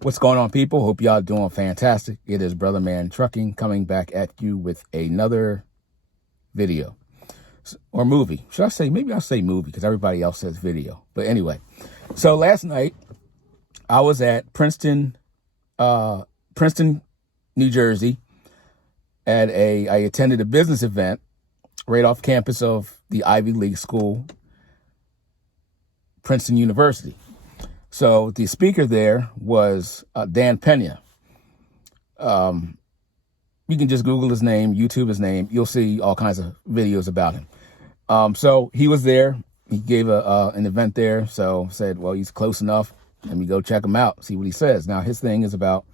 What's going on, people? Hope y'all doing fantastic. It is Brother Man Trucking coming back at you with another video or movie. Should I say, maybe I'll say movie because everybody else says video. But anyway, so last night I was at Princeton, New Jersey I attended a business event right off campus of the Ivy League school, Princeton University. So the speaker there was Dan Pena. You can just Google his name, YouTube his name. You'll see all kinds of videos about him. So he was there. He gave an event there. So said, well, he's close enough. Let me go check him out, see what he says. Now, his thing is about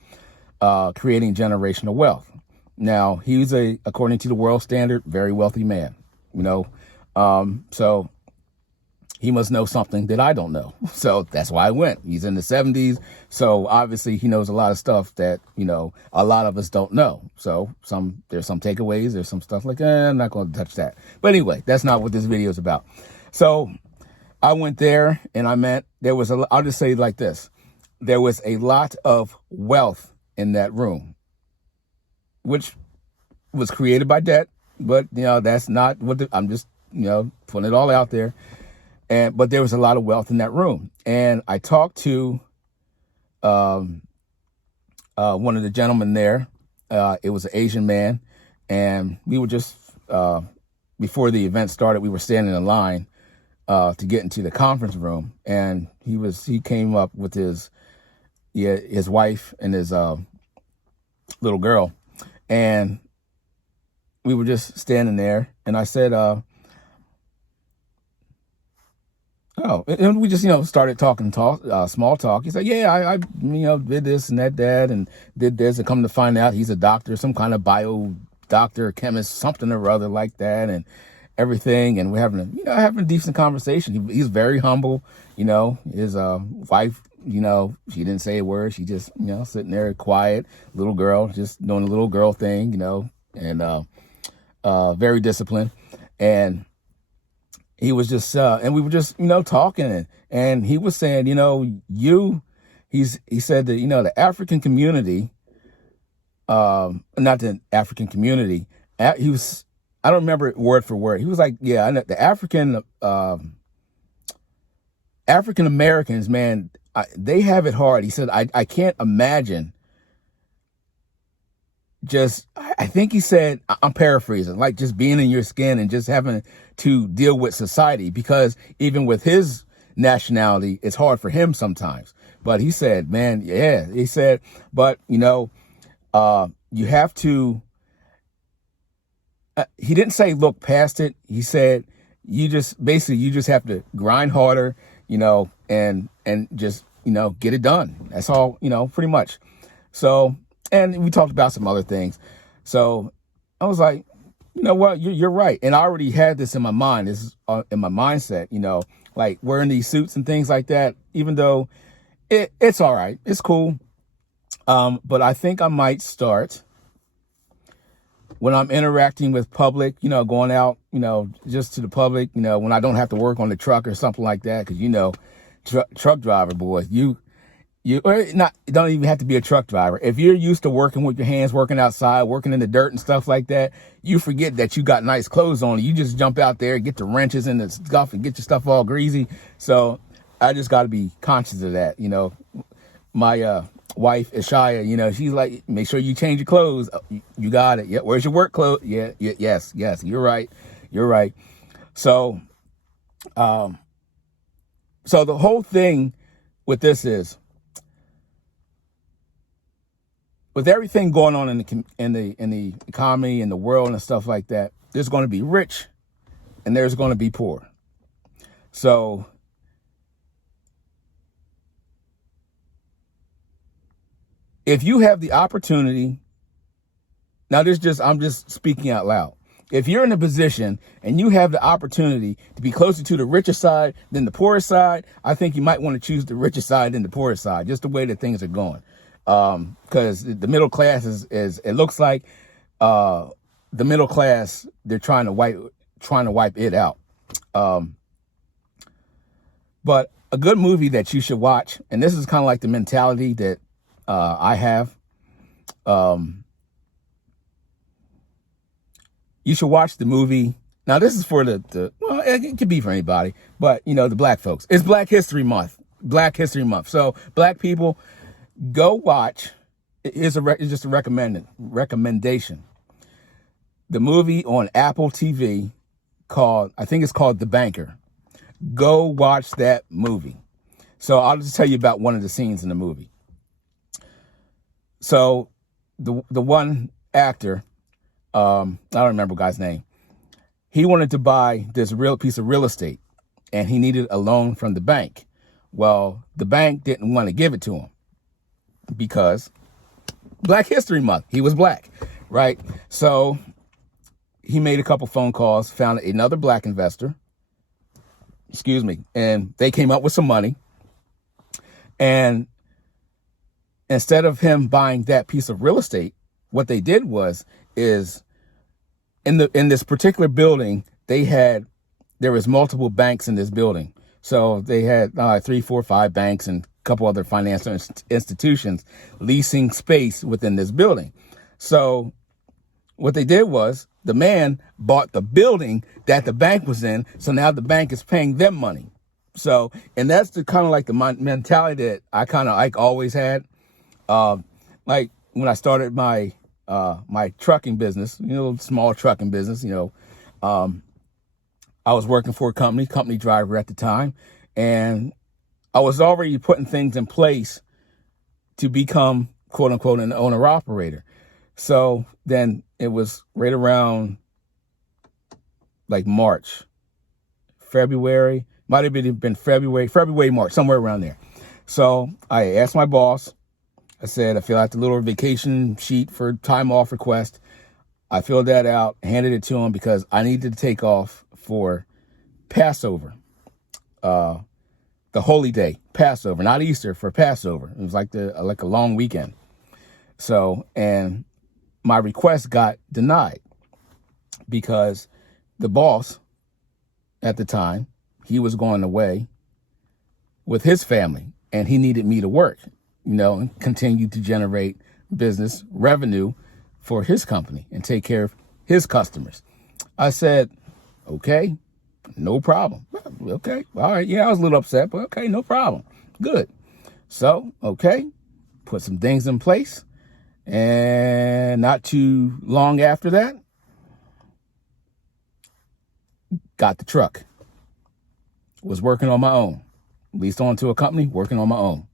creating generational wealth. Now, he's according to the world standard, very wealthy man, so he must know something that I don't know. So that's why I went. He's in the 70s. So obviously he knows a lot of stuff that, a lot of us don't know. So there's some takeaways. There's some stuff like, I'm not going to touch that. But anyway, that's not what this video is about. So I went there and I'll just say it like this. There was a lot of wealth in that room, which was created by debt. But, that's not I'm just, putting it all out there. But there was a lot of wealth in that room. And I talked to one of the gentlemen there. It was an Asian man. And we were just, before the event started, we were standing in line to get into the conference room. And he came up with his wife and his little girl. And we were just standing there. And I said, and we just, started talking small talk. He said, yeah, I did this and that and did this, and come to find out he's a doctor, some kind of bio doctor, chemist, something or other like that, and everything. And we're having a decent conversation. He's very humble. His wife, she didn't say a word. She just, sitting there quiet, little girl, just doing a little girl thing, and very disciplined. And he was just, and we were just, talking, and he was saying, he said that, the African community, not the African community, I don't remember it word for word. He was like, yeah, I know the African Americans, man, they have it hard. He said, I can't imagine I think he said, I'm paraphrasing, like just being in your skin and just having to deal with society, because even with his nationality, it's hard for him sometimes. But he said, man, yeah, he said, but you have to, he didn't say look past it. He said, you just have to grind harder, and just, get it done. That's all, pretty much. So, and we talked about some other things. So I was like, you know what, you're right. And I already had this in my mind. This is in my mindset, like wearing these suits and things like that, even though it's all right. It's cool. But I think I might start when I'm interacting with public, going out, just to the public, when I don't have to work on the truck or something like that. Cause truck driver, boy, you don't even have to be a truck driver. If you're used to working with your hands, working outside, working in the dirt and stuff like that, you forget that you got nice clothes on. You just jump out there, get the wrenches and the stuff and get your stuff all greasy. So I just got to be conscious of that. My wife, Ishaya, she's like, make sure you change your clothes. You got it. Yeah. Where's your work clothes? Yeah. Yes. You're right. So, so the whole thing with this is, with everything going on in the economy and the world and stuff like that, there's going to be rich and there's going to be poor. So if you have the opportunity, now I'm just speaking out loud. If you're in a position and you have the opportunity to be closer to the richer side than the poorer side, I think you might want to choose the richer side than the poorer side, just the way that things are going. Because the middle class is it looks like the middle class, they're trying to wipe it out. But a good movie that you should watch, and this is kind of like the mentality that I have. You should watch the movie. Now, this is for well, it could be for anybody, but, the black folks. It's Black History Month. Black History Month. So, black people, go watch. It's just a recommendation. The movie on Apple TV I think it's called The Banker. Go watch that movie. So, I'll just tell you about one of the scenes in the movie. So, the one actor, I don't remember the guy's name. He wanted to buy this real piece of real estate, and he needed a loan from the bank. Well, the bank didn't want to give it to him because Black History Month. He was black, right? So he made a couple phone calls, found another black investor, and they came up with some money. And instead of him buying that piece of real estate, what they did is in this particular building, there was multiple banks in this building. So they had 3, 4, 5 banks and a couple other financial institutions leasing space within this building. So what they did was the man bought the building that the bank was in. So now the bank is paying them money. So, and that's the kind of like the mentality that I kind of like always had. Like when I started my trucking business, small trucking business, I was working for a company driver at the time, and I was already putting things in place to become, quote unquote, an owner operator. So then it was right around like February, might have been February, March, somewhere around there. So I asked my boss, I said, I filled out the little vacation sheet for time off request. I filled that out, handed it to him because I needed to take off for Passover, the holy day, Passover, not Easter, for Passover. It was like a long weekend. So, and my request got denied because the boss at the time, he was going away with his family and he needed me to work, and continue to generate business revenue for his company and take care of his customers. I said, okay, no problem. Okay. All right. Yeah, I was a little upset, but okay, no problem. Good. So, okay, put some things in place. And not too long after that, got the truck. Was working on my own. Leased onto a company, working on my own.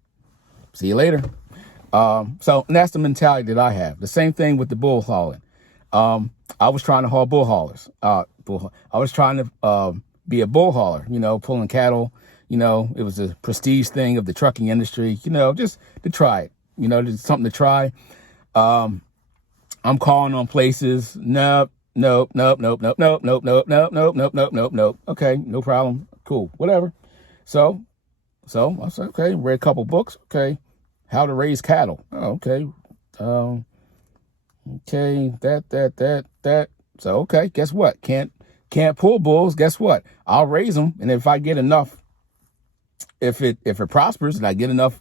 See you later. So that's the mentality that I have. The same thing with the bull hauling. I was trying to haul bull haulers. I was trying to be a bull hauler, pulling cattle. It was a prestige thing of the trucking industry, just to try it, just something to try. I'm calling on places. Nope. Okay, no problem. Cool, whatever. So I said, okay, read a couple books. Okay, how to raise cattle. Oh, okay. Okay, that. So, okay, guess what? Can't pull bulls. Guess what? I'll raise them. And if I get enough, if it prospers and I get enough,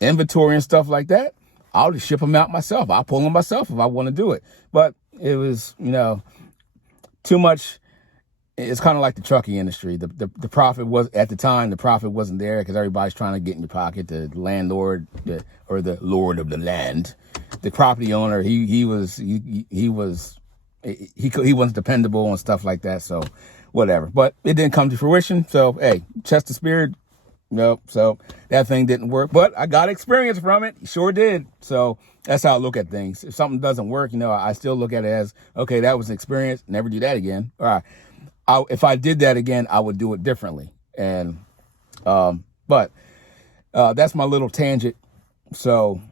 inventory and stuff like that, I'll just ship them out myself. I'll pull them myself if I want to do it. But it was, too much. It's kind of like the trucking industry. The profit was, at the time, the profit wasn't there because everybody's trying to get in your pocket. The landlord, or the lord of the land, the property owner, he wasn't dependable and stuff like that. So whatever, but it didn't come to fruition. So, hey, chest of spirit. Nope. So that thing didn't work, but I got experience from it. Sure did. So that's how I look at things. If something doesn't work, I still look at it as, okay, that was an experience. Never do that again. All right. If I did that again, I would do it differently. And, but that's my little tangent. So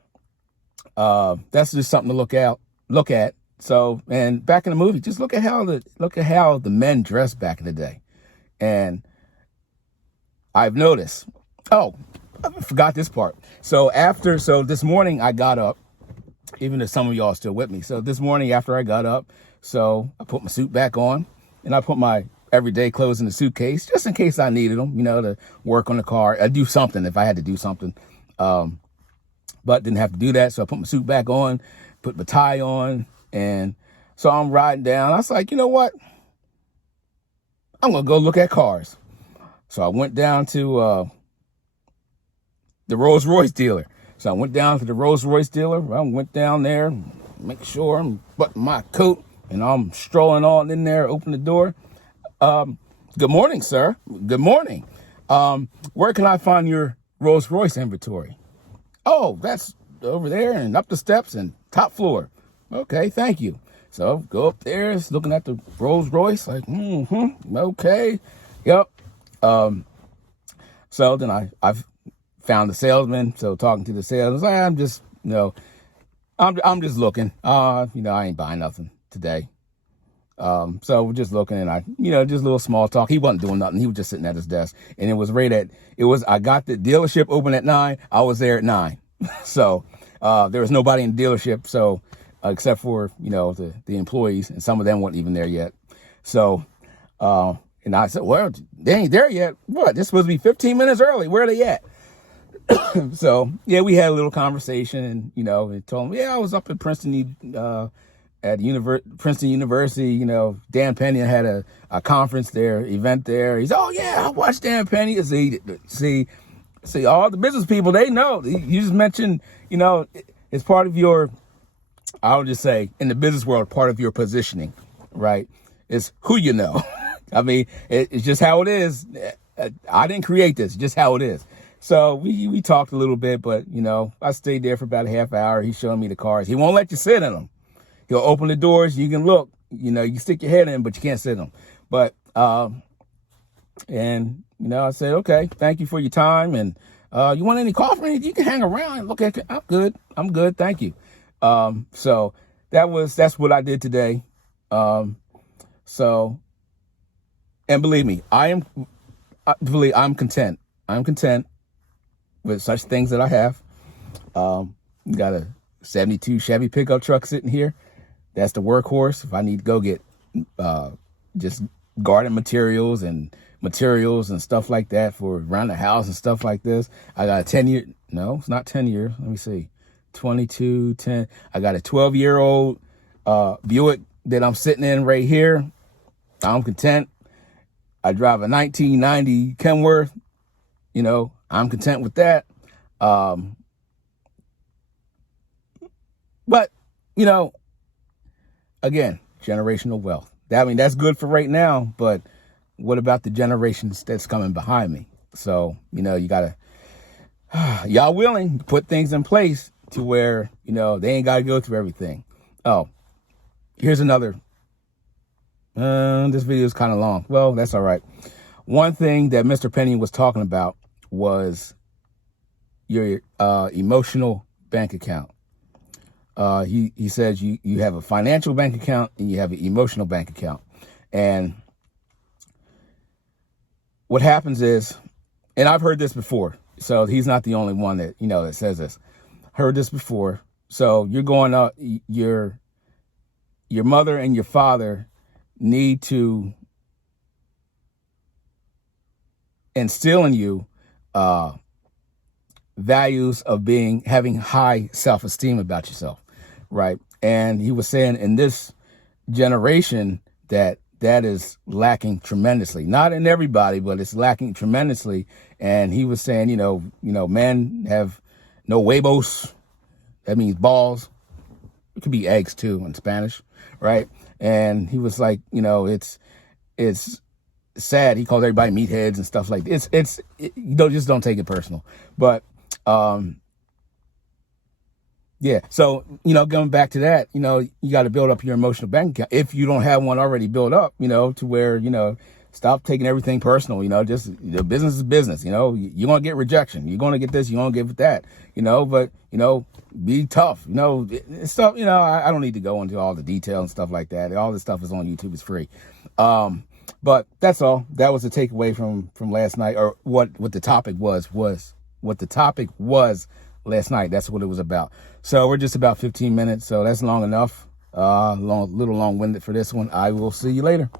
that's just something to look at. So, and back in the movie, just look at how the men dressed back in the day. And I've noticed, I forgot this part. So this morning I got up, even if some of y'all are still with me. So this morning after I got up, so I put my suit back on and I put my every day clothes in the suitcase, just in case I needed them, to work on the car. I'd do something if I had to do something. But didn't have to do that. So I put my suit back on, put my tie on. And so I'm riding down. I was like, you know what? I'm going to go look at cars. So I went down to the Rolls Royce dealer. So I went down to the Rolls Royce dealer. I went down there, make sure I'm buttoning my coat, and I'm strolling on in there, open the door. Good morning, sir. Good morning. Where can I find your Rolls Royce inventory? Oh, that's over there and up the steps and top floor. Okay, thank you. So go up there, looking at the Rolls Royce, like, okay, yep. So then I've found the salesman. So talking to the salesman, I'm just, I'm just looking. I ain't buying nothing today. So we're just looking, and just a little small talk. He wasn't doing nothing. He was just sitting at his desk, and it was I got the dealership open at 9. I was there at 9. So, there was nobody in the dealership. So, except for, the employees, and some of them weren't even there yet. So, and I said, well, they ain't there yet. What? This supposed to be 15 minutes early. Where are they at? So, yeah, we had a little conversation, and, and told him, I was up at Princeton, at Princeton University. Dan Penny had a conference there, event there. He's, oh yeah, I watched Dan Penny. See, all the business people, they know. You just mentioned, it's part of your, I would just say, in the business world, part of your positioning, right? It's who you know. I mean, it's just how it is. I didn't create this, just how it is. So we talked a little bit, but, I stayed there for about a half hour. He's showing me the cars. He won't let you sit in them. He'll open the doors. You can look, you can stick your head in, but you can't sit in them. But, I said, okay, thank you for your time. And, you want any coffee or anything? You can hang around and look at it. I'm good. Thank you. So that's what I did today. And believe me, I'm content. I'm content with such things that I have. Got a 72 Chevy pickup truck sitting here. That's the workhorse. If I need to go get, just garden materials and stuff like that for around the house and stuff like this. I got a 10-year, no, it's not 10 years. Let me see. 22, 10. I got a 12-year-old Buick that I'm sitting in right here. I'm content. I drive a 1990 Kenworth. I'm content with that. But, again, generational wealth. That's good for right now, but what about the generations that's coming behind me? So, you gotta, y'all willing to put things in place to where, they ain't got to go through everything. Oh, here's another. This video is kind of long. Well, that's all right. One thing that Mr. Penny was talking about was your emotional bank account. He says you have a financial bank account and you have an emotional bank account. And what happens is, and I've heard this before, so he's not the only one that, that says this. Heard this before. So you're going up, your mother and your father need to instill in you values of having high self-esteem about yourself, right? And he was saying in this generation that is lacking tremendously. Not in everybody, but it's lacking tremendously. And he was saying, men have no huevos. That means balls. It could be eggs too in Spanish, right? And he was like, it's sad. He calls everybody meatheads and stuff like that. Just don't take it personal. But yeah. So, going back to that, you got to build up your emotional bank account. If you don't have one already built up, to where, stop taking everything personal, just business is business, you're going to get rejection. You're going to get this, you're going to get that, but, be tough, stuff, I don't need to go into all the detail and stuff like that. All this stuff is on YouTube. It's free. But that's all. That was the takeaway from last night, or what the topic was what the topic was last night. That's what it was about. So we're just about 15 minutes. So that's long enough. Little long-winded for this one. I will see you later.